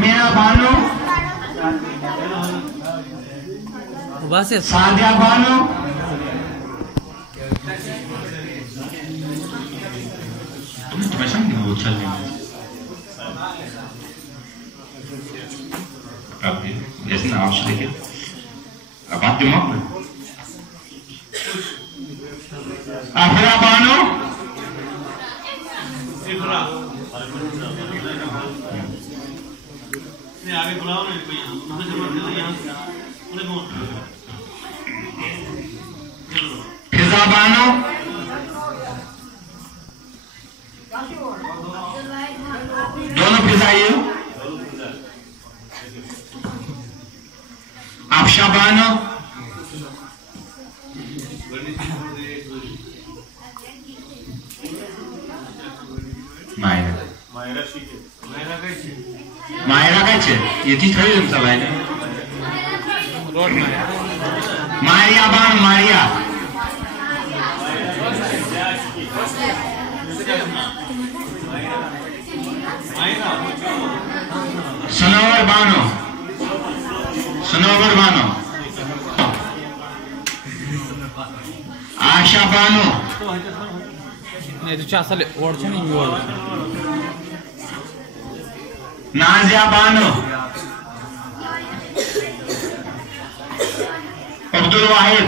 مینا بانو، سادیا بانو، تمہیں سمجھ وہ چل رہی اب جیسے نا آپ سے دیکھیں اب آپ دماغ میں افرا بانو، فضا بانو، دونوں فضائی ہو، افشا بانو، مائرہ کیسے یہ تھی تھوڑی دن سب آئے ماریا بانو، ماریا سنوور بانو، سنوور بانو، آشا بانو، نازیہ بانو، عبد الواحد،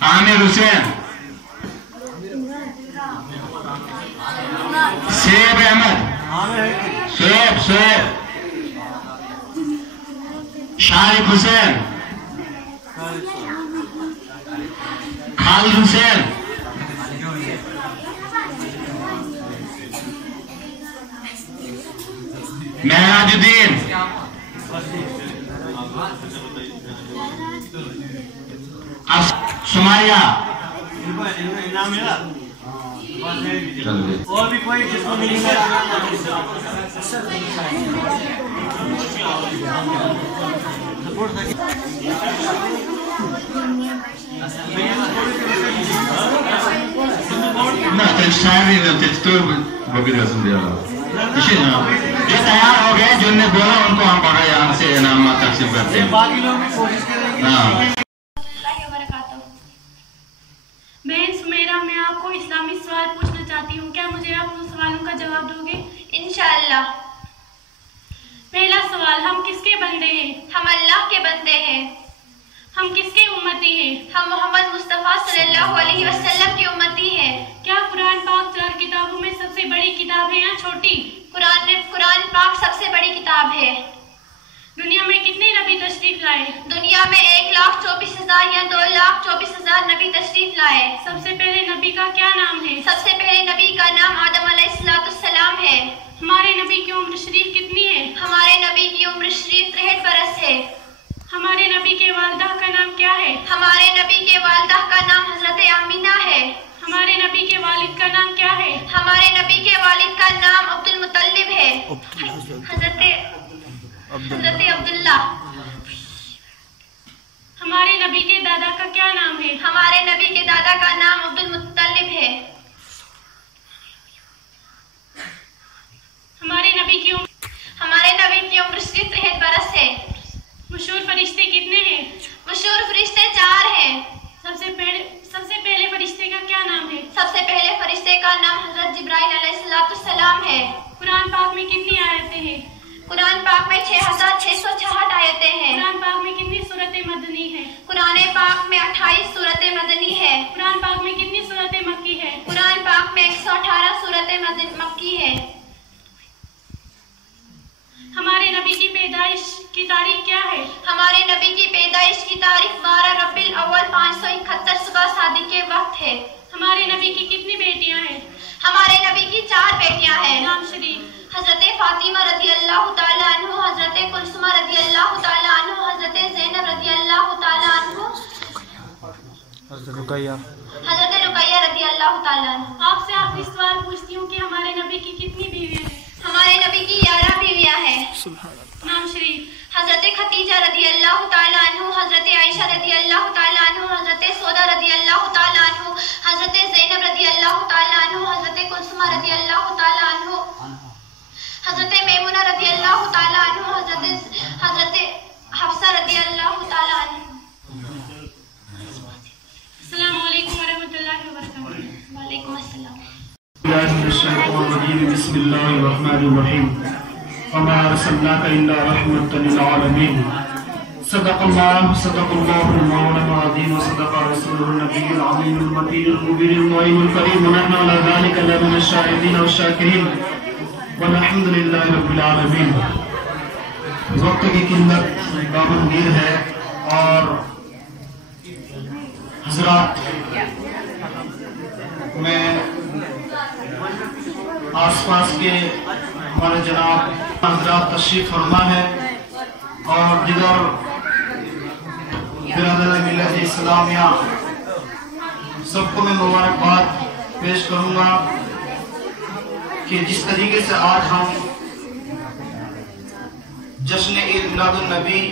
عامر حسین، سیب احمد، سیب شارق حسین، خالد حسین، مہراج الدین، سماریہ، اور بھی کوئی جس کو نہیں جو تیار ہو گئے جن نے بولا ان کو ہم پڑھا یہاں سے انعامات تقسیم کرتے ہیں. باقی لوگ بھی کوشش کریں گے. میں سمیرہ میں آپ کو اسلامی سوال پوچھنا چاہتی ہوں. کیا مجھے آپ ان سوالوں کا جواب دو گے؟ انشاءاللہ. پہلا سوال، ہم کس کے بندے ہیں؟ ہم اللہ کے بندے ہیں. ہم کس کے امتی ہیں؟ ہم محمد مصطفیٰ صلی اللہ علیہ وسلم کی امتی ہیں. کیا قرآن پاک 4 کتابوں میں سب سے بڑی کتاب ہے یا چھوٹی؟ قرآن پاک سب سے بڑی کتاب ہے. دنیا میں کتنے نبی تشریف لائے؟ دنیا میں 1,24,000 یا 2,24,000 نبی تشریف لائے. سب سے پہلے نبی کا کیا نام ہے؟ سب سے پہلے نبی کا نام آدم علیہ السلام ہے. ہمارے نبی کی عمر شریف کتنی ہے؟ ہمارے نبی کی عمر شریف 63 برس ہے. ہمارے نبی کے والدہ کا نام کیا ہے؟ ہمارے نبی کے والدہ کا نام حضرت آمینہ ہے. ہمارے نبی کے والد کا نام کیا ہے؟ ہمارے نبی کے والد کا نام عبد المطلب ہے. حضرت عبداللہ. ہمارے نبی کے دادا کا کیا نام ہے؟ ہمارے نبی کے دادا کا نام عبد المطلب ہے. ہمارے نبی کی عمر صرف 63 برس ہے. مشہور فرشتے کتنے ہیں؟ مشہور فرشتے 4 ہیں. سب سے پہلے فرشتے کا کیا نام ہے؟ سب سے پہلے فرشتے کا نام حضرت جبرائیل علیہ السلام ہے. قرآن پاک میں کتنی آیتیں ہیں؟ قرآن پاک میں 6,666 آیتیں ہیں. قرآن پاک میں کتنی سورتیں مدنی ہیں؟ قرآن پاک میں 28 سورتیں مدنی ہے. قرآن پاک میں کتنی سورتیں مکی ہے؟ قرآن پاک میں 118 سورتیں مکی ہے. ہمارے نبی کی پیدائش کی تاریخ کیا ہے؟ ہمارے نبی کی پیدائش کی تاریخ 12 ربیع الاول 571 صبح صادق کے وقت ہے. ہمارے نبی کی کتنی بیٹیاں ہیں؟ ہمارے نبی کی 4 بیٹیاں ہیں. نام شریف. حضرت فاطمہ رضی اللہ تعالیٰ عنہ، حضرت کلثومہ رضی اللہ تعالیٰ عنہ، حضرت زینب رضی اللہ تعالیٰ عنہ، حضرت رقیہ رضی اللہ تعالیٰ عنہ. آپ سے آخری سوال پوچھتی ہوں کہ ہمارے نبی کی کتنی بیویاں ہیں؟ ہمارے نبی کی 11 بیویاں ہیں. نام شریف. حضرت خدیجہ رضی اللہ تعالیٰ عنہ، حضرت عائشہ رضی اللہ تعالیٰ عنہ، حضرت سودا الشيطان الرجيم بسم الله الرحمن الرحيم وما أرسلناك إلا رحمة للعالمين صدق الله المولى العظيم وصدق رسوله النبي العظيم المتين المبين المعين الكريم ونحن على ذلك لمن الشاهدين والشاكرين والحمد لله رب العالمين. وقت کی قلت دامنگیر ہے اور حضرات میں آس پاس کے ہمارے جناب حضرات تشریف فرما ہے اور دیگر برادر ملت اسلامیہ سب کو میں مبارکباد پیش کروں گا کہ جس طریقے سے آج ہم جشن عید میلاد النبی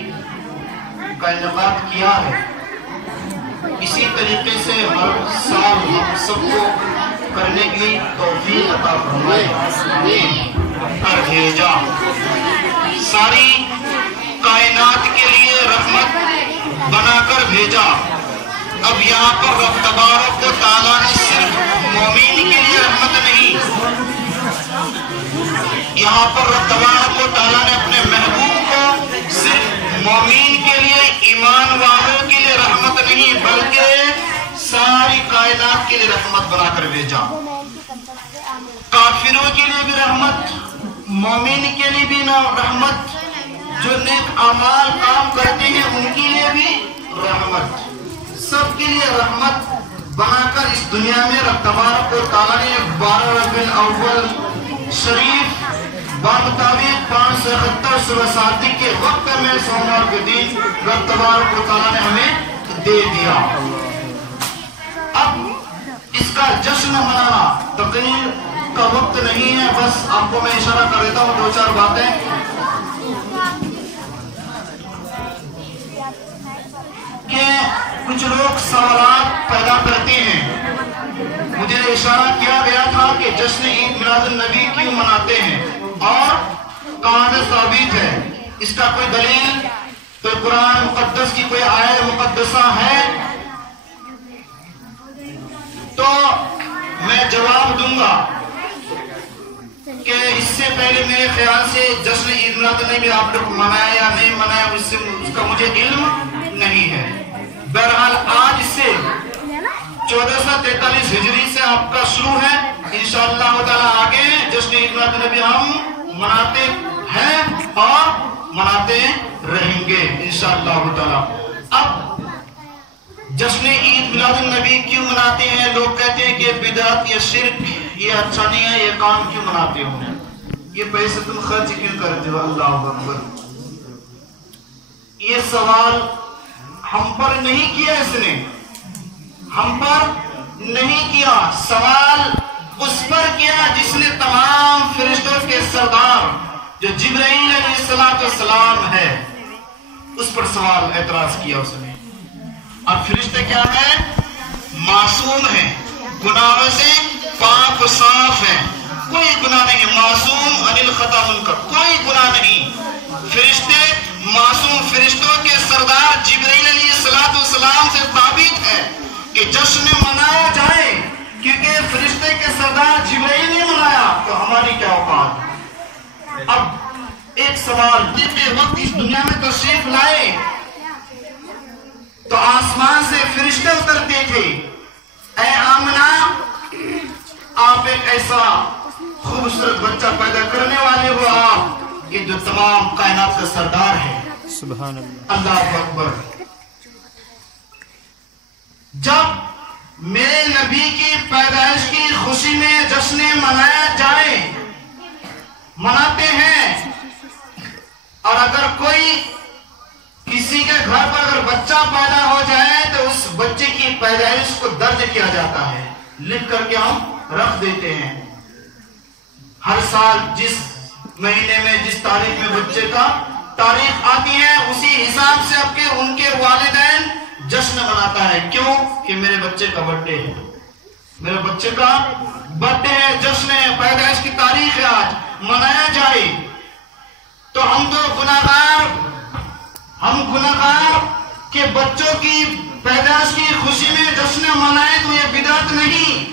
کا انعقاد کیا ہے اسی طریقے سے ہر سال ہم سب کو کرنے کی توفیق عطا فرمائے. کر بھیجا ساری کائنات کے لیے رحمت بنا کر بھیجا. اب یہاں پر رب تبارک و تعالیٰ نے صرف مومین کے لیے رحمت نہیں، یہاں پر رب تبارک و تعالیٰ نے اپنے محبوب کو صرف مومین کے لیے، ایمان والوں کے لیے رحمت نہیں بلکہ ساری کائنات کے لیے رحمت بنا کر بھیجا. کافروں کے لیے بھی رحمت، مومن کے لیے بھی رحمت، جو نیک اعمال کام کرتے ہیں ان کے لیے بھی رحمت، سب کے لیے رحمت بنا کر اس دنیا میں رب تبارک و تعالیٰ نے 12 ربیع الاول شریف بمطابق 571 سورہ صادق کے وقت میں سوموار کے دن رب تبارک و تعالیٰ نے ہمیں دے دیا. اب اس کا جشن منانا تقریر کا وقت نہیں ہے، بس آپ کو میں اشارہ کر دیتا ہوں 2-4 باتیں. کہ کچھ لوگ سوالات پیدا کرتے ہیں. مجھے اشارہ کیا گیا تھا کہ جشن عید میلاد النبی کیوں مناتے ہیں اور کہاں سے ثابت ہے، اس کا کوئی دلیل، کوئی قرآن مقدس کی کوئی آیت مقدسہ ہے؟ تو میں جواب دوں گا کہ اس سے پہلے میرے خیال سے جشن عید میلاد النبی آپ نے منایا یا نہیں منایا اس کا مجھے علم نہیں ہے. بہرحال آج سے 1443 ہجری سے آپ کا شروع ہے، انشاءاللہ تعالیٰ آگے جشن عید میلاد النبی ہم مناتے ہیں اور مناتے رہیں گے انشاءاللہ تعالیٰ. اب جشن عید میلاد النبی کیوں مناتے ہیں؟ لوگ کہتے ہیں کہ بدعت یا شرک یہ اچھا نہیں ہے، یہ کام کیوں مناتے ہو، یہ پیسے تم خرچ کیوں کرتے ہو؟ اللہ اکبر. یہ سوال ہم پر نہیں کیا، اس نے ہم پر نہیں کیا، سوال اس پر کیا جس نے تمام فرشتوں کے سردار جو جبرائیل علیہ السلام ہے اس پر سوال اعتراض کیا اس نے. اب فرشتے کیا ہیں؟ معصوم ہیں، گناہوں سے پاک و صاف ہیں، کوئی گناہ نہیں، معصوم عن الخطا منکر، کوئی گناہ نہیں. فرشتے معصوم، فرشتوں کے سردار جبرائیل علیہ السلام سے ثابت ہے کہ جشن منایا جائے، کیونکہ فرشتے کے سردار جبرائیل نے منایا تو ہماری کیا اوقات. اب ایک سوال، جب وقت اس دنیا میں تشریف لائے تو آسمان سے فرشتے اترتے تھے. اے آمنہ آپ ایک ایسا خوبصورت بچہ پیدا کرنے والے ہو، آپ کہ جو تمام کائنات کا سردار ہے. سبحان اللہ، اللہ اکبر. جب میرے نبی کی پیدائش کی خوشی میں جشن منایا جائے، مناتے ہیں، اور اگر کوئی کسی کے گھر پر اگر بچہ پیدا ہو جائے تو اس بچے کی پیدائش کو درج کیا جاتا ہے، لکھ کر کے ہم رکھ دیتے ہیں. ہر سال جس مہینے میں جس تاریخ میں بچے کا تاریخ آتی ہے اسی حساب سے اب کے ان کے والدین جشن مناتا ہے. کیوں؟ کہ میرے بچے کا برتھڈے ہے، میرے بچے کا برتھڈے ہے، جشن ہے، پیدائش کی تاریخ ہے، آج منایا جائے. تو ہم تو گناہگار کہ بچوں کی پیدائش کی خوشی میں جشن منائے تو یہ بدعت نہیں.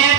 1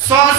100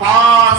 5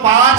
5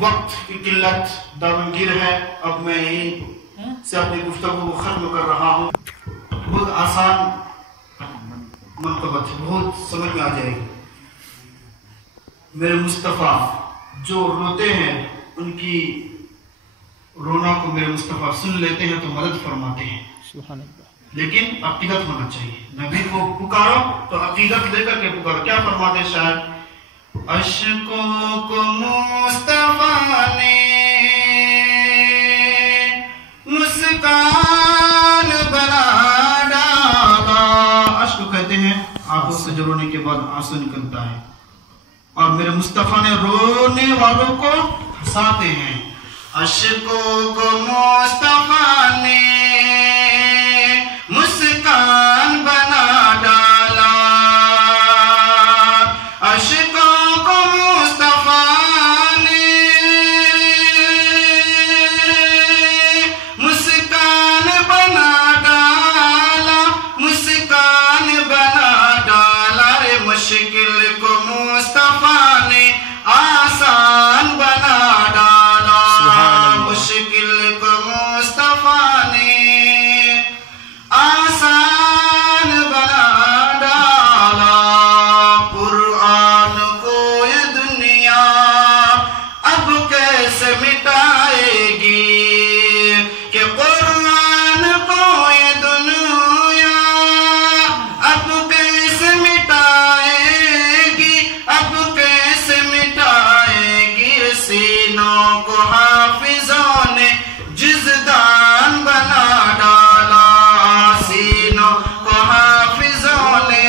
وقت کی قلت دامنگیر ہے، اب میں یہیں سے اپنی گفتگو کو ختم کر رہا ہوں۔ بہت آسان منقبت ہے، بہت سمجھ میں آ جائے گی۔ میرے مصطفیٰ جو روتے ہیں ان کی رونا کو میرے مصطفیٰ سن لیتے ہیں تو مدد فرماتے ہیں، لیکن عقیدت ہونا چاہیے۔ نبی کو پکارو تو عقیدت لے کر کے پکارو۔ کیا فرماتے ہیں شاعر؟ اشکوں کو مصطفیٰ نے مسکان بنا ڈالا۔ اشک کہتے ہیں آنکھوں سے جو رونے کے بعد آنسو نکلتا ہے، اور میرے مصطفیٰ نے رونے والوں کو ہنساتے ہیں۔ اشکوں کو مصطفیٰ نے مسکان بنا ڈالا، اشکوں کو مصطفیٰ نے مسکان بنا ڈالا، مسکان بنا ڈالا۔ رے مشکل کو مصطفیٰ نے آسان بنا ڈالا، مشکل کو مصطفیٰ نے آسان بنا ڈالا۔ قرآن کو یہ دنیا اب کیسے مٹائے گی، کہ قرآن کو یہ دنیا اب کیسے مٹائے گی، اب کیسے مٹائے گی۔ سینوں کو حافظوں نے جزدان بنا ڈالا، سینوں کو حافظوں نے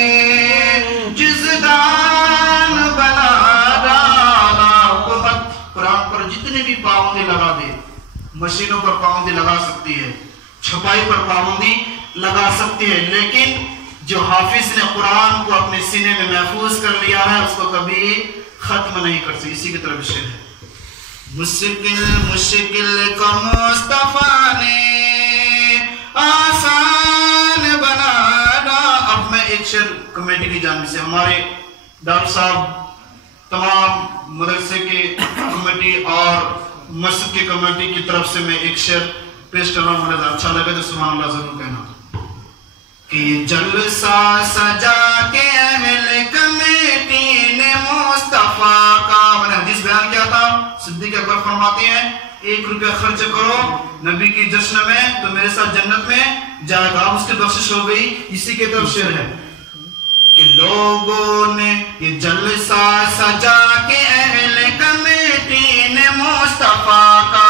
جزدان بنا ڈالا۔ حکومت قرآن پر جتنے بھی پابندی لگا دے، مشینوں پر پابندی لگا سکتی ہے، چھپائی پر پابندی لگا سکتی ہے، لیکن جو حافظ نے قرآن کو اپنے سینے میں محفوظ کر لیا ہے اس کو کبھی ختم نہیں کر سکتی۔ اسی کی طرف اشارہ ہے۔ مشکل کو مصطفیٰ نے آسان بنا ڈالا۔ اب میں ایک شعر کمیٹی کی جانب سے، ہمارے ڈاکٹر صاحب، تمام مدرسے کے کمیٹی اور مسجد کی کمیٹی کی طرف سے میں ایک شعر پیش کر رہا ہوں، مجھے اچھا لگے تو سبحان اللہ ضرور کہنا۔ کہ یہ جلسہ سجا کے اہل کمیٹی نے مصطفیٰ کا، میں نے حدیث بیان کیا تھا، صدیق اکبر فرماتے ہیں 1 روپیہ خرچ کرو نبی کی جشن میں تو میرے ساتھ جنت میں جائے گا۔ اس کی بخشش ہو گئی۔ اسی کے طرف شعر ہے کہ لوگوں نے یہ جلسہ سجا کے اہل کمیٹی نے مصطفیٰ کا،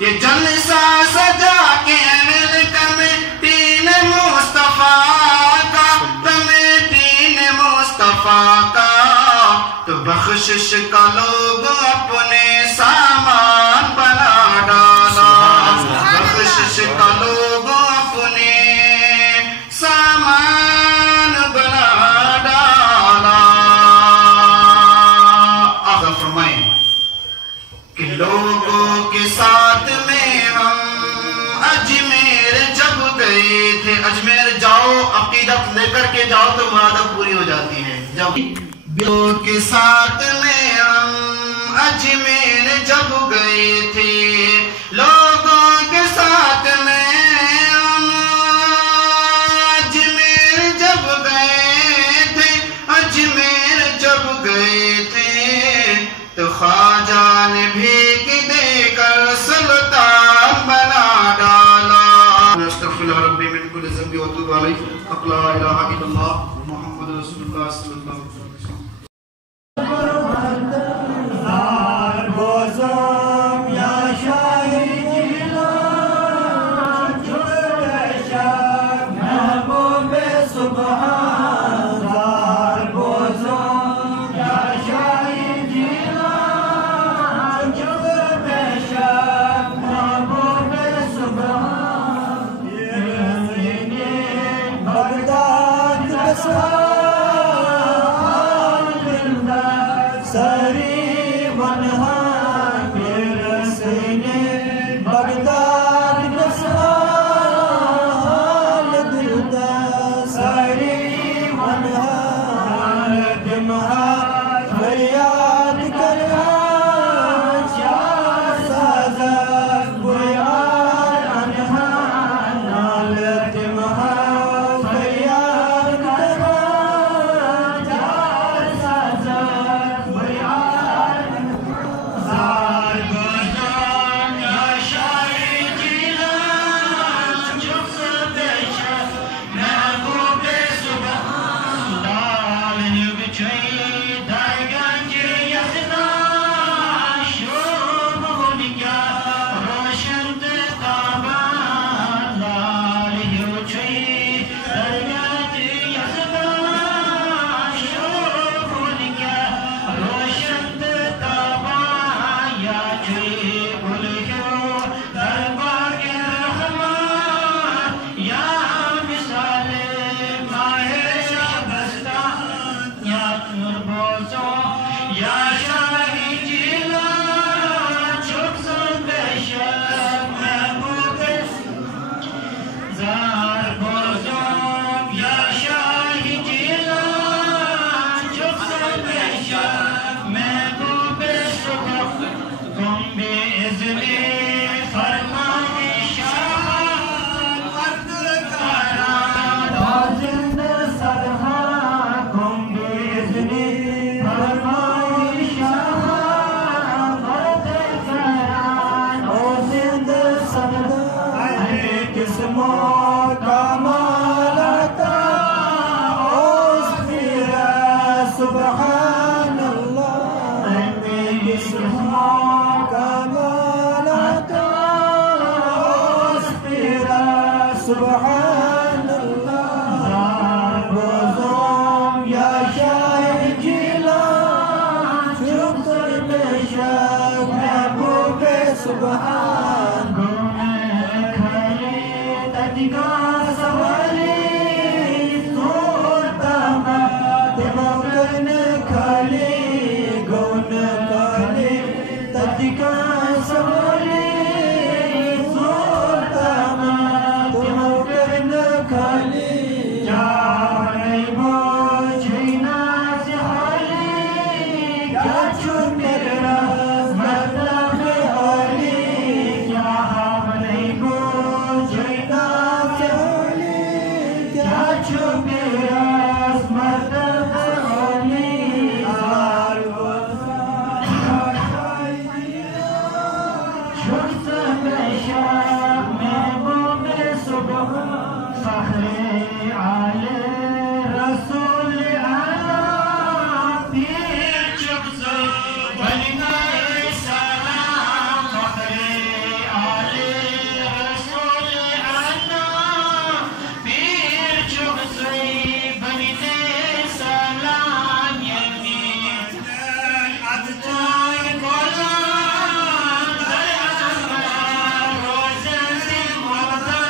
یہ جلسہ سجا کے اہل کمیٹی نے مصطفیٰ کا، کمیٹی نے مصطفیٰ کا، تو بخشش کا لوگ اپنے سامان بنا ڈالا، بخشش کا لوگ اپنے سامان بنا ڈالا۔ آقا فرمائیں کہ لوگوں کے ساتھ میں ہم اجمیر جب گئے تھے، اجمیر جاؤ عقیدت لے کر کے جاؤ تو مراد پوری ہو جاتی ہے۔ جب لوگوں کے ساتھ میں ہم اجمیر جب گئے تھے، لوگوں کے ساتھ میں ہم اجمیر جب گئے تھے، اجمیر جب گئے تھے تو خواجہ نے بھیک دے کر سلطان بنا ڈالا۔ استغفر اللہ ربی من کل ذنب واتوب الیہ، لا الہ الا اللہ محمد رسول اللہ صلی اللہ علیہ وسلم۔ فریاد کر سبحان کھلے تدگا سوالی سورتما دمکن کھلے گون کھلے تدگا سوالی سورتما دمکن کھلے جانے بوجھنا سے حالی کیا چھو میرا مطلب حالی کیا ہمیں بوجھنا سے حالی کیا چھو میرا مطلب حالی چھوٹ سمیشہ محبوب صبح فخر آل رسول اللہ پیر چپ سے بننا سلام فخر آل رسول اللہ پیر چپ سے بننے سلام یمین عبدان غلام در احمد روزن وقتا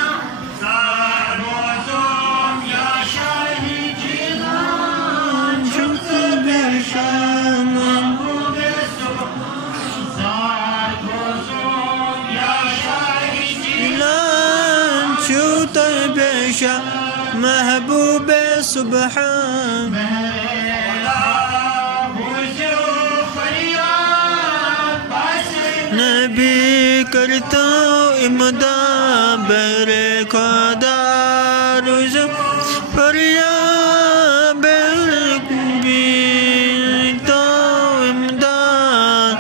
زار روزم یا شاہی جیلان چوت برشان محبوب صبح زار روزم یا شاہی جیلان چوت برشان محبوب سبحان نبی کرتا امداد بر خدا روزم فریاد بر بیتا امداد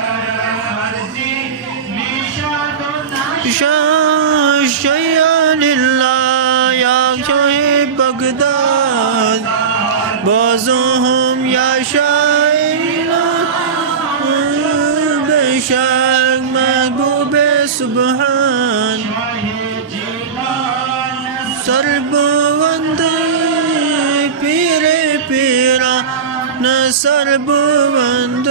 شیان اللہ یا شاہ بغداد بازوہم یا شاہ بے شک محبوب سبحان سربوند پیر پیرا نہ سربوند